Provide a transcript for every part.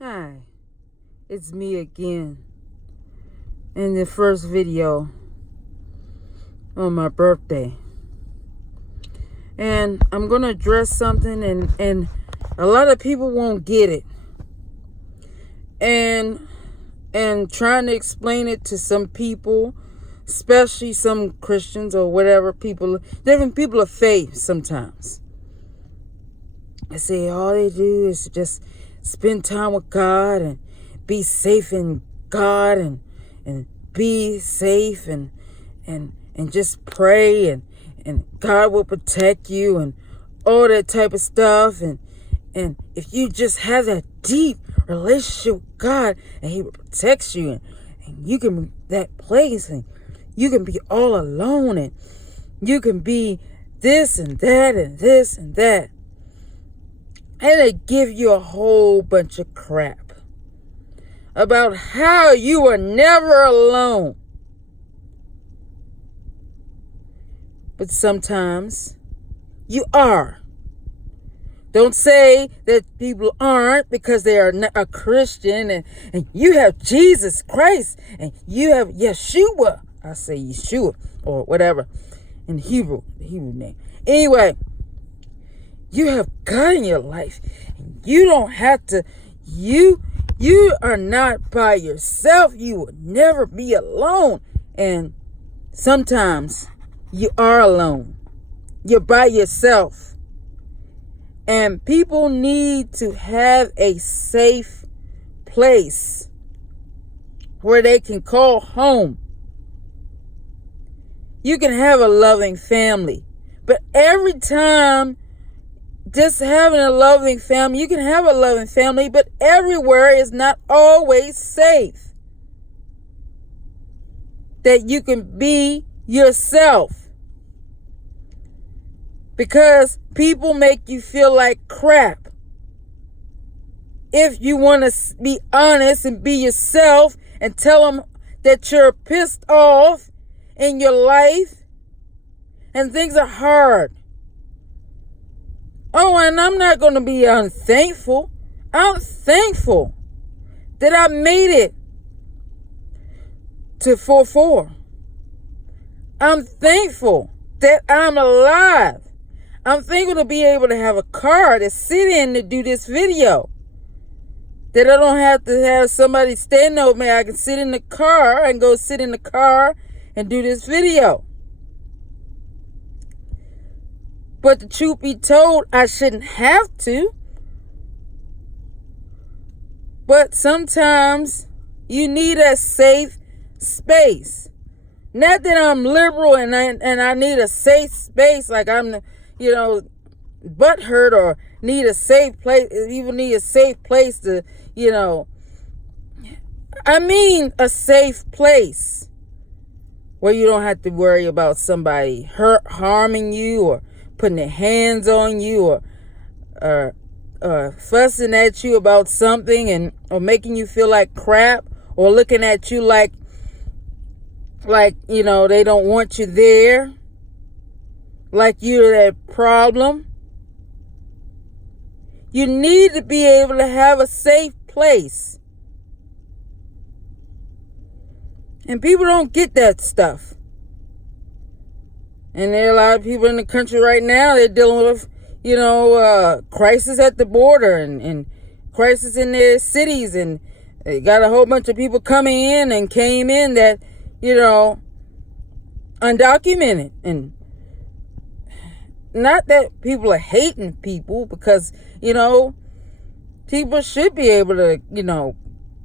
Hi, it's me again in the first video on my birthday. And I'm going to address something and a lot of people won't get it. And trying to explain it to some people, especially some Christians or whatever people, different people of faith sometimes. They say all they do is just spend time with God and be safe in God and be safe and just pray and God will protect you and all that type of stuff. And if you just have that deep relationship with God and He protects you and you can be that place and you can be all alone and you can be this and that and this and that. And they give you a whole bunch of crap about how you are never alone. But sometimes you are. Don't say that people aren't because they are a Christian and you have Jesus Christ and you have Yeshua. I say Yeshua or whatever in the Hebrew name. Anyway, you have God in your life. And you don't have to, you are not by yourself. You will never be alone. And sometimes you are alone. You're by yourself. And people need to have a safe place where they can call home. You can have a loving family. But every time just having a loving family, you can have a loving family, but everywhere is not always safe. That you can be yourself. Because people make you feel like crap. If you want to be honest and be yourself and tell them that you're pissed off in your life and things are hard. Oh, and I'm not going to be unthankful. I'm thankful that I made it to 4-4. I'm thankful that I'm alive. I'm thankful to be able to have a car to sit in to do this video. That I don't have to have somebody stand over me. I can sit in the car and go sit in the car and do this video. But the truth be told, I shouldn't have to. But sometimes you need a safe space. Not that I'm liberal and I need a safe space like I'm, butthurt or need a safe place, even need a safe place to, I mean a safe place where you don't have to worry about somebody harming you or putting their hands on you or fussing at you about something or making you feel like crap or looking at you like they don't want you there, like you're that problem. You need to be able to have a safe place. And people don't get that stuff. And there are a lot of people in the country right now, they're dealing with, crisis at the border and crisis in their cities. And they got a whole bunch of people coming in and came in that, undocumented. And not that people are hating people because, people should be able to,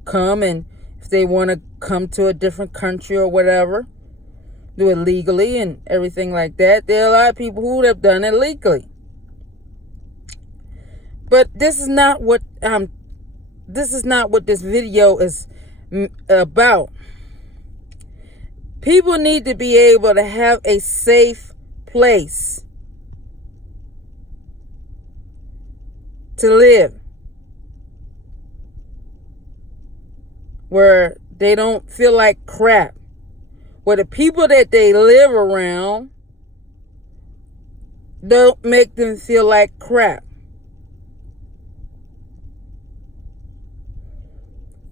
come and if they want to come to a different country or whatever, do it legally and everything like that. There are a lot of people who have done it legally. But this is not what this video is about. People need to be able to have a safe place to live where they don't feel like crap. Where the people that they live around don't make them feel like crap.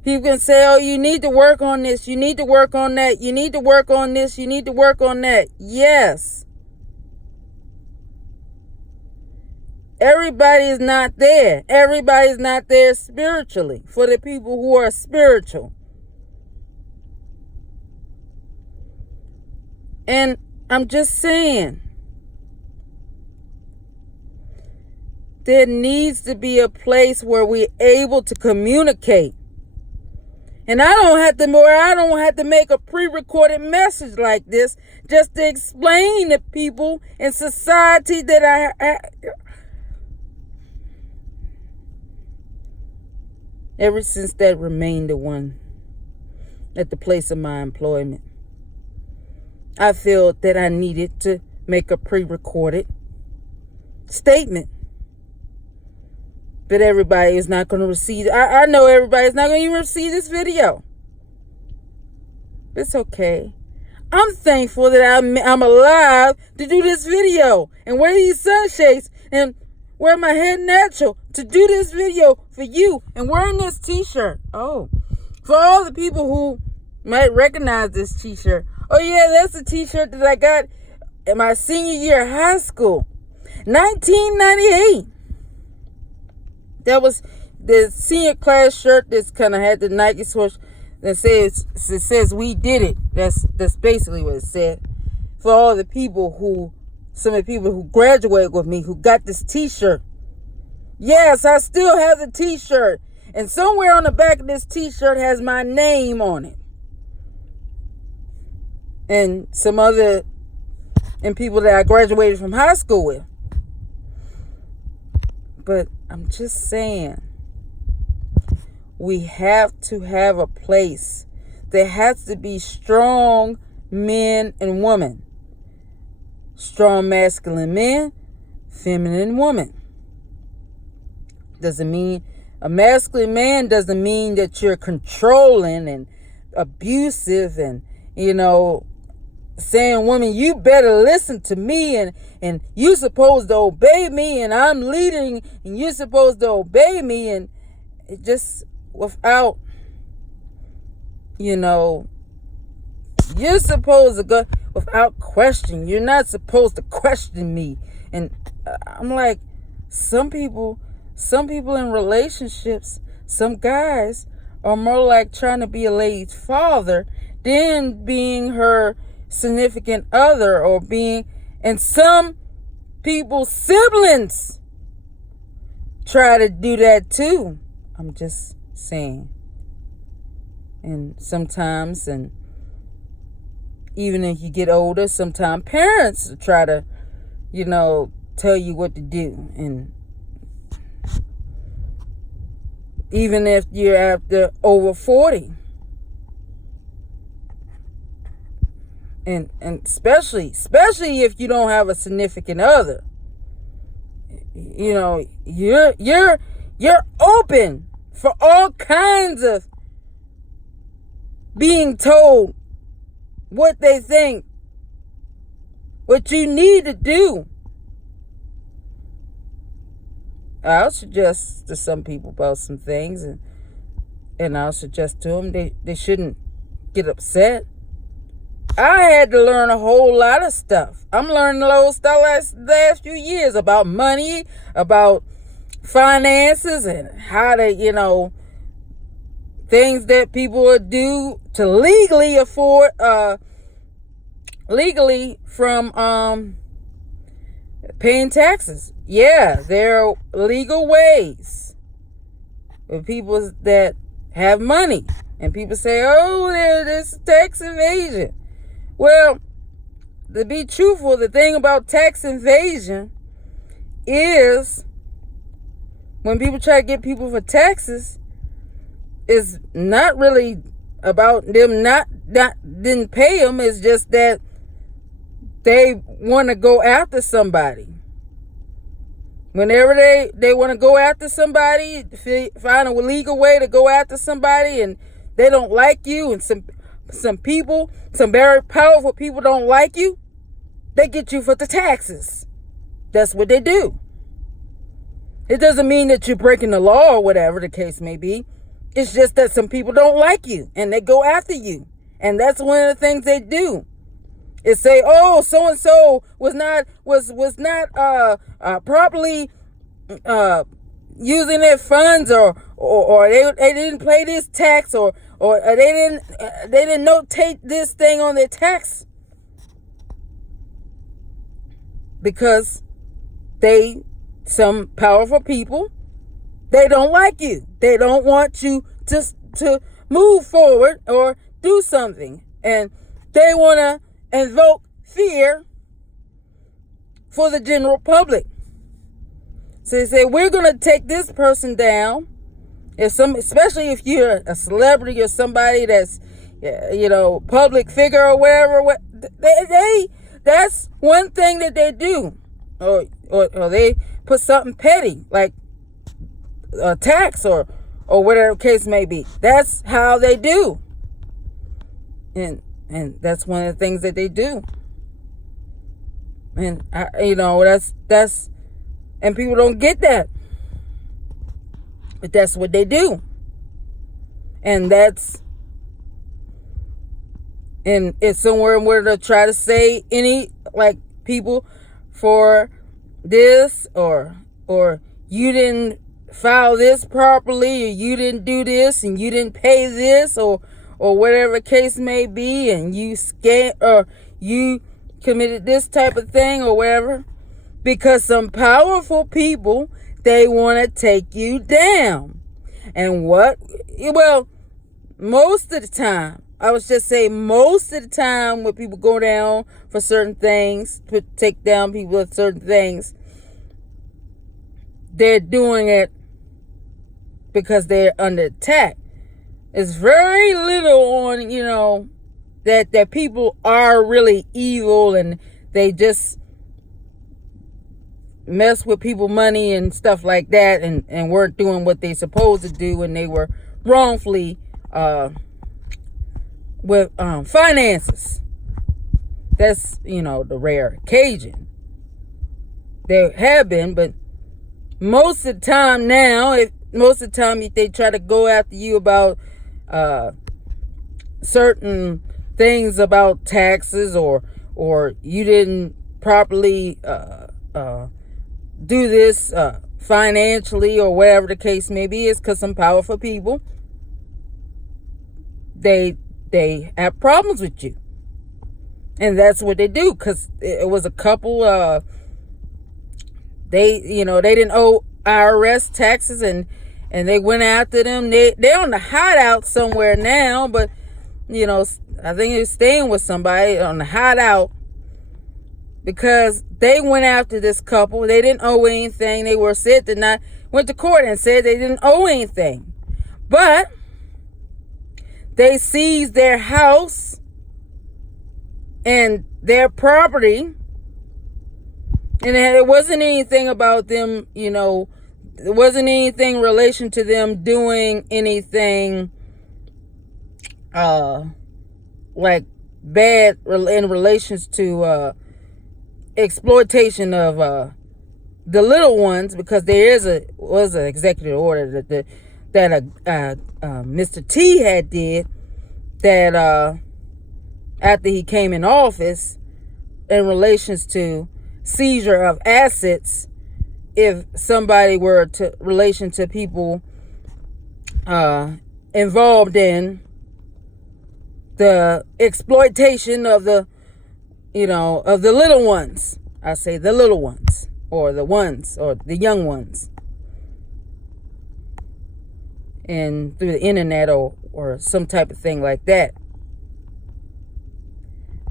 People can say, oh, you need to work on this. You need to work on that. You need to work on this. You need to work on that. Yes. Everybody is not there. Everybody's not there spiritually for the people who are spiritual. And I'm just saying, there needs to be a place where we're able to communicate. And I don't have to make a pre-recorded message like this just to explain to people in society that ever since that remained the one at the place of my employment, I felt that I needed to make a pre-recorded statement. But everybody is not going to receive. I know everybody's not going to even receive this video. It's okay. I'm thankful that I'm alive to do this video and wear these sunshades and wear my head natural to do this video for you and wearing this t-shirt. Oh, for all the people who might recognize this t-shirt. Oh yeah, that's the t-shirt that I got in my senior year of high school, 1998. That was the senior class shirt that's kind of had the Nike swoosh that says we did it. That's basically what it said. For all the people some of the people who graduated with me who got this t-shirt. Yes, I still have the t-shirt. And somewhere on the back of this t-shirt has my name on it. And people that I graduated from high school with. But I'm just saying, we have to have a place. There has to be strong men and women. Strong masculine men, feminine women. Doesn't mean a masculine man doesn't mean that you're controlling and abusive and, saying, woman, you better listen to me and you're supposed to obey me and I'm leading and you're supposed to obey me, and it just without, you're supposed to go without question. You're not supposed to question me. And I'm like, some people in relationships, some guys are more like trying to be a lady's father than being her significant other and some people's siblings try to do that too. I'm just saying. And sometimes, and even if you get older, sometimes parents try to, tell you what to do. And even if you're after over 40. And especially if you don't have a significant other, you're open for all kinds of being told what they think, what you need to do. I'll suggest to some people about some things, and I'll suggest to them they shouldn't get upset. I had to learn a whole lot of stuff. I'm learning a lot of stuff last few years about money, about finances, and how to, things that people would do to legally afford, legally from paying taxes. Yeah, there are legal ways with people that have money. And people say, oh, there's tax evasion. Well, to be truthful, the thing about tax evasion is when people try to get people for taxes, it's not really about them didn't pay them. It's just that they want to go after somebody. Whenever they want to go after somebody, find a legal way to go after somebody, and they don't like you, and some people, some very powerful people don't like you, they get you for the taxes. That's what they do. It doesn't mean that you're breaking the law or whatever the case may be. It's just that some people don't like you and they go after you. And that's one of the things they do. Is say, oh, so and so was not properly using their funds, or they didn't pay this tax, or they didn't notate this thing on their tax, because some powerful people, they don't like you. They don't want you to move forward or do something. And they want to invoke fear for the general public. So they say, we're going to take this person down. Especially if you're a celebrity or somebody that's, public figure or wherever. That's one thing that they do. Or they put something petty, like a tax or whatever the case may be. That's how they do. And that's one of the things that they do. And that's and people don't get that. But that's what they do. And it's somewhere where they'll try to say people for this, or you didn't file this properly, or you didn't do this, and you didn't pay this, or whatever the case may be, and you or you committed this type of thing or whatever, because some powerful people, they want to take you down. And most of the time, I was just saying, most of the time when people go down for certain things, take down people with certain things, they're doing it because they're under attack. It's very little on, that people are really evil and they just mess with people money and stuff like that, and weren't doing what they supposed to do when they were wrongfully with finances. That's the rare occasion. There have been, but most of the time now, if they try to go after you about certain things about taxes, or you didn't properly do this financially, or whatever the case may be, is because some powerful people, they have problems with you. And that's what they do, because it was a couple, they didn't owe IRS taxes, and they went after them. They're on the hideout somewhere now, but I think they're staying with somebody on the hideout, because they went after this couple. They didn't owe anything. They went to court and said they didn't owe anything, but they seized their house and their property, and it wasn't anything about them, it wasn't anything in relation to them doing anything like bad in relations to exploitation of the little ones, because there was an executive order that Mr. T had did, that after he came in office, in relations to seizure of assets, if somebody were relation to people involved in the exploitation of the little ones. I say the little ones, or the ones, or the young ones, and through the internet or some type of thing like that.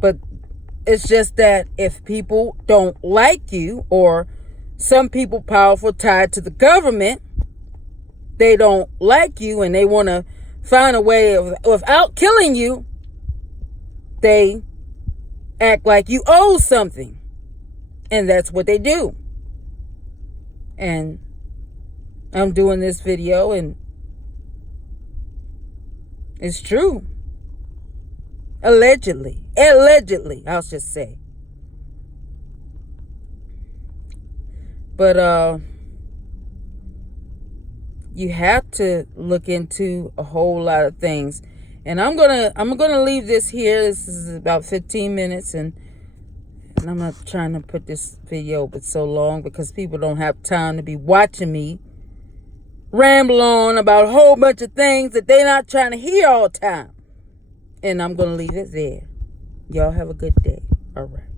But it's just that if people don't like you, or some people powerful tied to the government, they don't like you and they want to find a way of, without killing you, they act like you owe something. And that's what they do. And I'm doing this video, and it's true. Allegedly, I'll just say. But you have to look into a whole lot of things. And I'm gonna leave this here. This is about 15 minutes, and I'm not trying to put this video but so long because people don't have time to be watching me ramble on about a whole bunch of things that they're not trying to hear all the time. And I'm gonna leave it there. Y'all have a good day. All right.